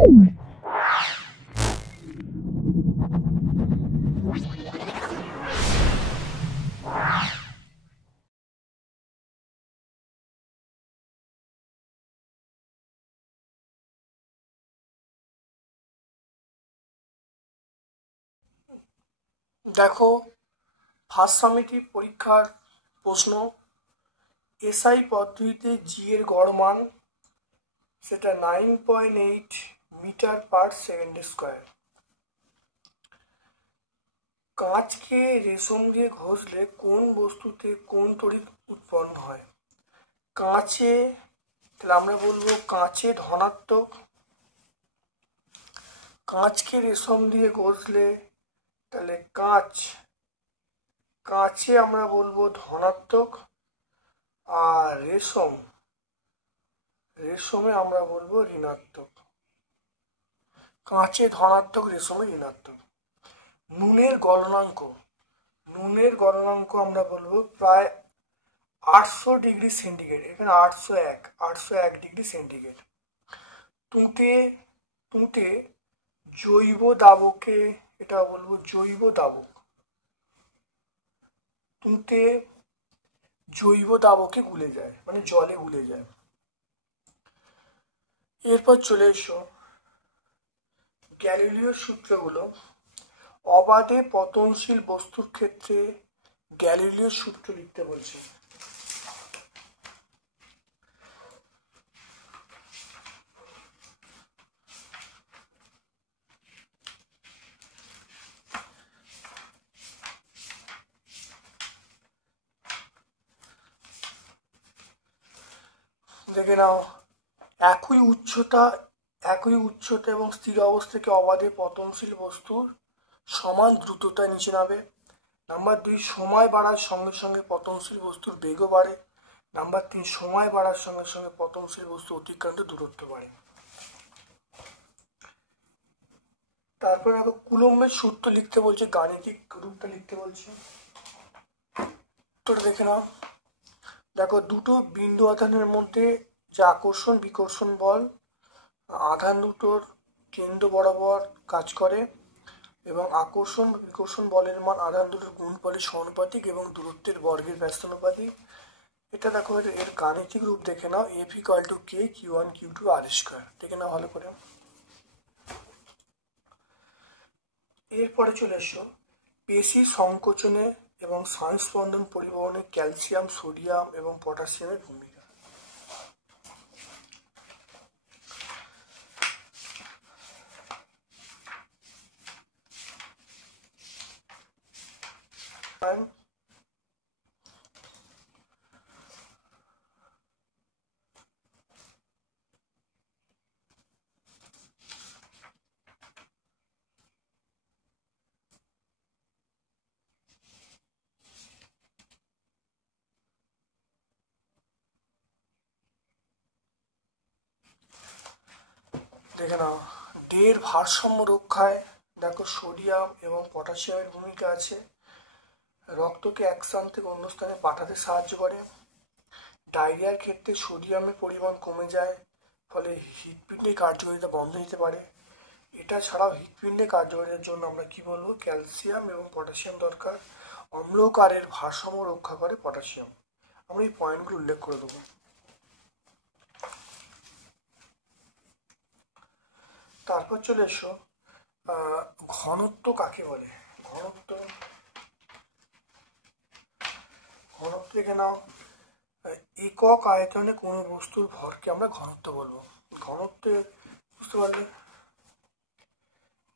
দেখো, first summative পরীক্ষার প্রশ্ন, এসআই পদ্ধতিতে জি এর গড় মান, সেটা 9.8 মিটার পার সেকেন্ড স্কোয়ার। কাঁচকে রেশম দিয়ে ঘষলে কোন বস্তুতে কোন তড়িৎ উৎপন্ন হয়? কাঁচে, তাহলে আমরা বলবো কাঁচে ধনাত্মক। কাঁচকে রেশম দিয়ে ঘষলে তাহলে কাঁচে আমরা বলবো ধনাত্মক, আর রেশমে আমরা বলবো ঋণাত্মক। কাঁচে ধনাত্মক, রেশমে ঋণাত্মক। নুনের গলনাঙ্ক আমরা বলবো প্রায় 800 ডিগ্রি সেন্টিগ্রেড। এখানে 801 ডিগ্রি সেন্টিগ্রেড। তুঁতে জৈব দাবকে, এটা বলবো জৈব দাবক। তুঁতে জৈব দাবকে গুলে যায়, মানে জলে গুলে যায়। এরপর চলে এসো গ্যালিলিও সূত্রগুলো। অবাধে পতনশীল বস্তুর ক্ষেত্রে গ্যালিলিও সূত্র লিখতে বলছে। দেখে নাও, একই উচ্চতা এবং স্থির অবস্থাকে অবাধে পতনশীল বস্তুর সমান দ্রুততায় নিচে নামে। নাম্বার 2, সময় বাড়ার সঙ্গে সঙ্গে পতনশীল বস্তুর বেগও বাড়ে। নাম্বার 3, সময় বাড়ার সঙ্গে সঙ্গে পতনশীল বস্তু অতিক্রান্ত দূরত্ব বাড়ে। তারপরে দেখো, কুলম্বের সূত্র লিখতে বলছে, গাণিতিক রূপটা লিখতে বলছে। তো দেখে নাও, দেখো দুটো বিন্দু আধানের মধ্যে যে আকর্ষণ বিকর্ষণ বল আধান দুটোর কেন্দ্র বরাবর কাজ করে, এবং আকর্ষণ বিকর্ষণ বলের মান আধান দুটোর গুণফলের সমানুপাতিক এবং দূরত্বের বর্গের ব্যস্তানুপাতিক। এটা দেখো, এর গাণিতিক রূপ দেখে নাও, F = K Q1 Q2 R²। দেখে নাও ভালো করে। এরপরে চলে এসো পেশি সংকোচনে এবং স্নায়ুস্পন্দন পরিবহনে ক্যালসিয়াম, সোডিয়াম এবং পটাশিয়ামের ভূমিকা। দেখে নাও, দেহের ভারসাম্য রক্ষায় দেখো সোডিয়াম এবং পটাশিয়ামের ভূমিকা আছে। রক্তকে এক স্থান থেকে অন্য স্থানে পাঠাতে সাহায্য করে। ডায়রিয়ার ক্ষেত্রে সোডিয়ামের পরিমাণ কমে যায়, ফলে হৃৎপিণ্ডের কার্যকারিতা বন্ধ হতে পারে। এটা ছাড়াও হৃৎপিণ্ডের কার্যকারিতার জন্য আমরা কি বলবো, ক্যালসিয়াম এবং পটাশিয়াম দরকার। অম্লকারের ভারসাম্য রক্ষা করে পটাশিয়াম। আমরা এই পয়েন্টগুলো উল্লেখ করে দেবো। তারপর চলে এসো ঘনত্ব কাকে বলে। ঘনত্ব দেখে নাও, একক আয়তনে কোনো বস্তুর ভরকে আমরা ঘনত্ব বলবো। ঘনত্বে বুঝতে পারলে,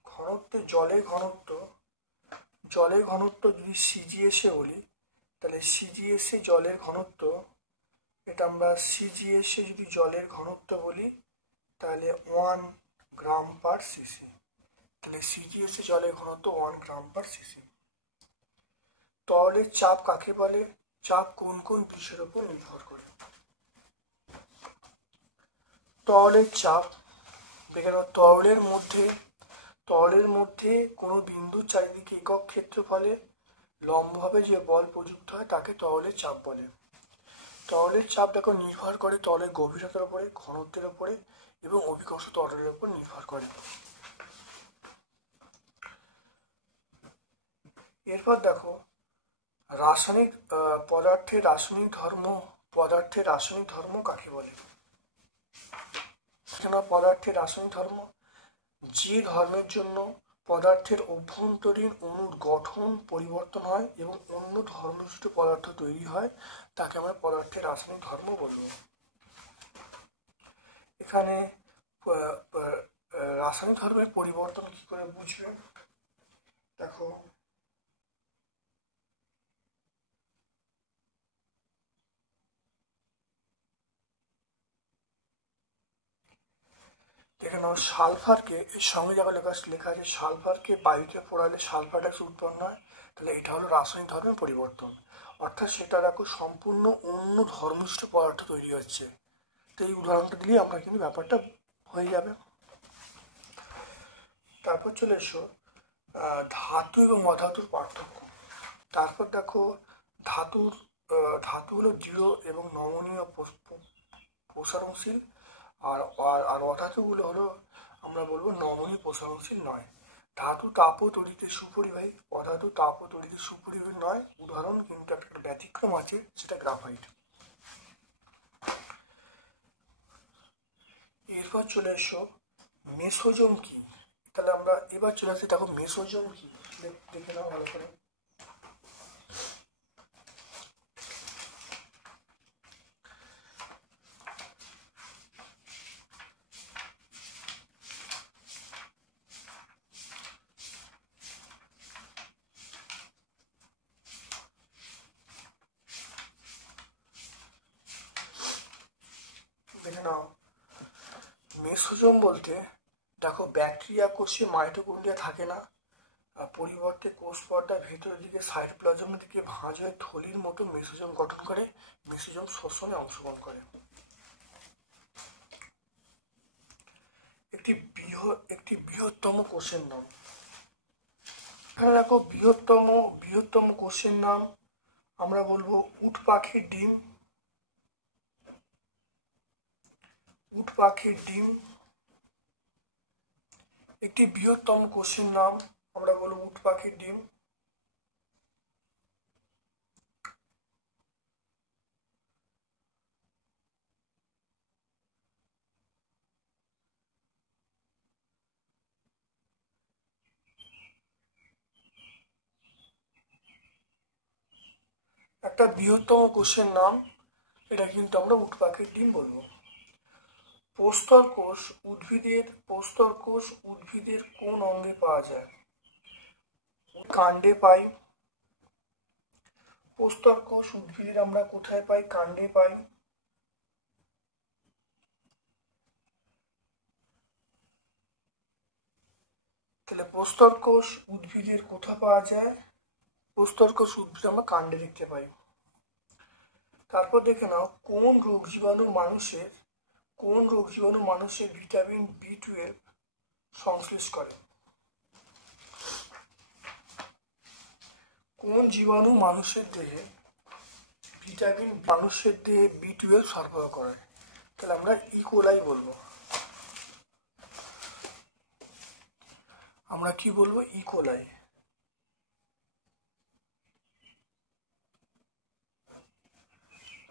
ঘনত্বে জলের ঘনত্ব যদি সিজিএসে বলি, তাহলে সিজিএসে জলের ঘনত্ব, এটা আমরা সিজিএসে যদি জলের ঘনত্ব বলি তাহলে 1 গ্রাম পার সিসি। তাহলে সিজিএসে জলের ঘনত্ব 1 গ্রাম পার সিসি। তরলের চাপ কাকে বলে? চাপ কোন কোন বিষয়ের উপর নির্ভর করে? তরলের চাপ দেখে নাও, তরলের মধ্যে কোনো বিন্দুর চারিদিকে একক ক্ষেত্রফলে লম্বভাবে যে বল প্রযুক্ত হয় তাকে তরলের চাপ বলে। তরলের চাপ দেখো নির্ভর করে তরলের গভীরতার উপরে, ঘনত্বের উপরে এবং অভিকর্ষিত অর্ডারের উপর নির্ভর করে। এরপর দেখো রাসায়নিক পদার্থের রাসায়নিক ধর্ম কাকে বলে? পদার্থের রাসায়নিক ধর্ম যে ধর্মের জন্য পদার্থের অভ্যন্তরীণ অণুর গঠন পরিবর্তন হয় এবং অন্য ধর্মযুক্ত পদার্থ তৈরি হয় তাকে আমরা পদার্থের রাসায়নিক ধর্ম বলবো। এখানে রাসায়নিক ধর্মের পরিবর্তন কি করে বুঝবে? দেখো এখানে সালফারকে এর সঙ্গে যখন লেখা আছে সালফারকে বায়ুতে পোড়ালে সালফার ডাই অক্সাইড উৎপন্ন হয়, তাহলে এটা হলো রাসায়নিক ধর্মের পরিবর্তন। অর্থাৎ সেটা দেখো সম্পূর্ণ অন্য ধর্মনিষ্ঠ পদার্থ তৈরি হচ্ছে। তো এই উদাহরণটা দিলেই আমরা কিন্তু ব্যাপারটা হয়ে যাবে। তারপর চলে এসো ধাতু এবং অধাতুর পার্থক্য। তারপর দেখো ধাতু হলো দৃঢ় এবং নমনীয় প্রসারণশীল, আর আর অধাতুগুলো হলো আমরা বলবো নমনীয় প্রসারণশীল নয়। ধাতু তাপ ও তড়িতে সুপরিবাহী, অধাতু তাপ ও তড়িতে সুপরিবাহী নয়। উদাহরণ কিন্তু একটা ব্যতিক্রম আছে, সেটা গ্রাফাইট। এরপর চলে এসো মেসোজোম কি। তাহলে আমরা এবার চলে আসি, দেখো মেসোজোম কি দেখে নাও ভালো করে। দেখে নাও মেসোজোম বলতে দেখো ব্যাকটেরিয়া কোষে মাইটোকন্ড্রিয়া থাকে না, পরিবর্তে কোষ পর্দা ভেতরের দিকে সাইটোপ্লাজমের দিকে ভাঁজ হয়ে থলির মতো মেসোজোম গঠন করে। মেসোজোম শোষণে অংশগ্রহণ করে। একটি বৃহত্তম কোষের নাম। এখানে দেখো বৃহত্তম কোষের নাম আমরা বলবো উট পাখির ডিম। একটি বৃহত্তম কোষের নাম আমরা বলবো উট পাখির ডিম। একটা বৃহত্তম কোষের নাম, এটা কিন্তু আমরা উট পাখির ডিম বলবো। প্রস্তর কোষ উদ্ভিদের কোন অঙ্গে পাওয়া যায়? কাণ্ডে পাই। প্রস্তর কোষ উদ্ভিদের আমরা কোথায় পাই? কাণ্ডে পাই। তাহলে প্রস্তর কোষ উদ্ভিদের কোথা পাওয়া যায়? প্রস্তর কোষ উদ্ভিদ আমরা কাণ্ডে দেখতে পাই। তারপর দেখে নাও কোন রোগ জীবাণু মানুষের ভিটামিন B12 সংশ্লেষ করে? কোন জীবাণু মানুষের দেহে B12 সরবরাহ করে? তাহলে আমরা ইকোলাই বলবো। আমরা কি বলবো? ইকোলাই।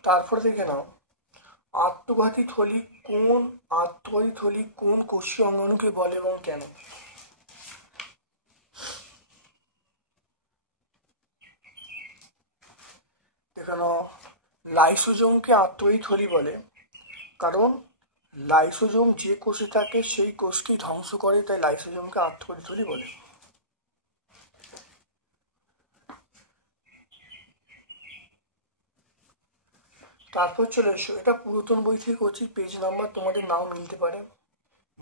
তারপর দেখে নাও আত্মঘাতী থলি কোন কোষীয় অঙ্গাণুকে বলে এবং কেন? দেখে নাও লাইসোজোমকে আত্মঘাতী থলি বলে, কারণ লাইসোজোম যে কোষে থাকে সেই কোষকেই ধ্বংস করে, তাই লাইসোজোমকে আত্মঘাতী থলি বলে। তারপর চলে এসো, এটা পুরাতন বই থেকে করছি, পেজ নাম্বার তোমাদের নাও মিলতে পারে।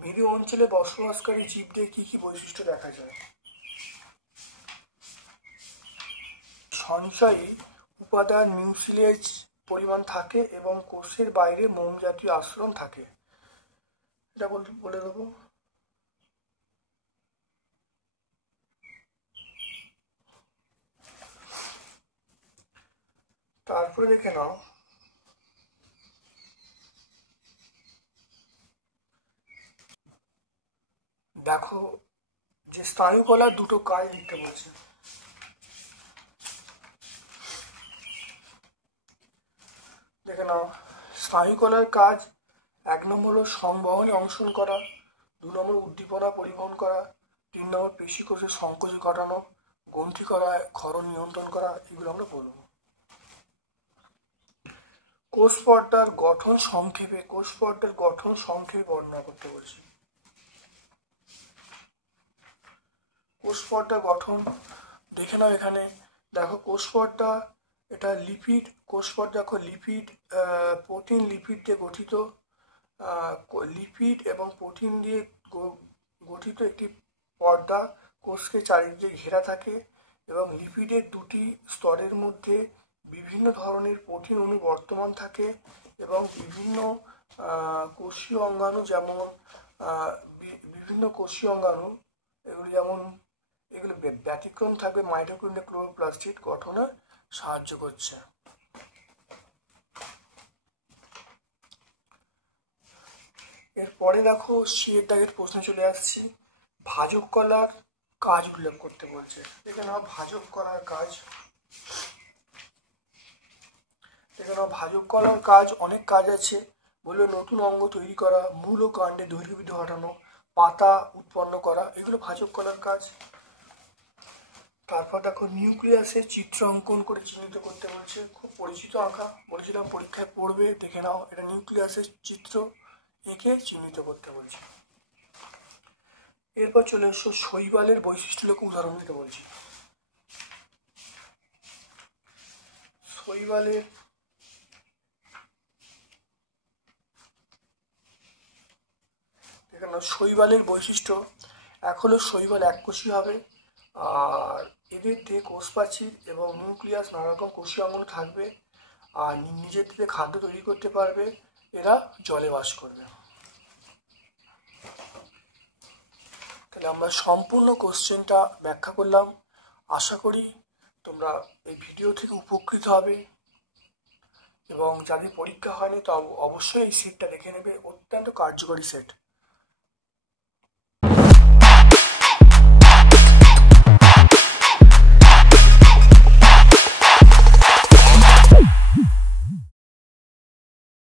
মেরু অঞ্চলে বসবাসকারী জীবদের কি কি বৈশিষ্ট্য দেখা যায়? সঞ্চয়ী উপাদান মিউসিলেজ পরিমাণ থাকে এবং কোষের বাইরে মোম জাতীয় আস্তরণ থাকে। এটা বলে দেবো। তারপরে দেখে নাও দেখো যে স্নায়ুকলার দুটো কাজ লিখতে বলছে। দেখে নাও, স্নায়ুকলার কাজ 1 নম্বর হলো সংবহনে অংশগ্রহণ করা, 2 নম্বর উদ্দীপনা পরিবহন করা, 3 নম্বর পেশিকোষের সংকোচ ঘটানো, গ্রন্থি করা, ক্ষরণ নিয়ন্ত্রণ করা, এগুলো আমরা বলবো। কোষ পর্দার গঠন সংক্ষেপে বর্ণনা করতে বলছি। কোষ পর্দা গঠন দেখে নাও। এখানে দেখো কোষ পর্দা, এটা লিপিড কোষ পর্দা, দেখো লিপিড, প্রোটিন লিপিড দিয়ে গঠিত, লিপিড এবং প্রোটিন দিয়ে গঠিত একটি পর্দা কোষকে চারিদিকে ঘেরা থাকে এবং লিপিডের দুটি স্তরের মধ্যে বিভিন্ন ধরনের প্রোটিন অণু বর্তমান থাকে এবং বিভিন্ন কোষীয় অঙ্গাণু, যেমন বিভিন্ন কোষীয় অঙ্গাণু, এগুলো ব্যতিক্রম থাকবে মাইটোকন্ড্রিয়া ক্লোরোপ্লাস্ট গঠনে সাহায্য করছে। এরপরে দেখো সিয়ের দাগের প্রশ্ন চলে আসছি। ভাজক কলার কাজ উল্লেখ করতে বলছে। দেখে নাও ভাজক কলার কাজ। দেখে নাও ভাজক কলার কাজ অনেক কাজ আছে। বললো নতুন অঙ্গ তৈরি করা, মূল ও কাণ্ডে দৈর্ঘ্য বৃদ্ধি ঘটানো, পাতা উৎপন্ন করা, এগুলো ভাজক কলার কাজ। তারপর দেখো নিউক্লিয়াসের চিত্র অঙ্কন করে চিহ্নিত করতে বলছে। খুব পরিচিত আঁকা, বলেছিলাম পরীক্ষায় পড়বে। দেখে নাও, এটা নিউক্লিয়াসের চিত্র এঁকে চিহ্নিত করতে বলছে। এরপর চলে এসো শৈবালের বৈশিষ্ট্যগুলোকে উদাহরণ দিতে বলছি। শৈবালের শৈবালের বৈশিষ্ট্য, এক হলো শৈবাল এককোষী হবে, আর এদের দিয়ে কোষ প্রাচীর এবং নিউক্লিয়াস নানা রকম কোষীয় অঙ্গাণু থাকবে, আর নিজের থেকে খাদ্য তৈরি করতে পারবে, এরা জলে বাস করবে। তাহলে আমরা সম্পূর্ণ কোশ্চেনটা ব্যাখ্যা করলাম। আশা করি তোমরা এই ভিডিও থেকে উপকৃত হবে এবং যাদের পরীক্ষা হয়নি তো অবশ্যই এই সেটটা দেখে নেবে, অত্যন্ত কার্যকরী সেট।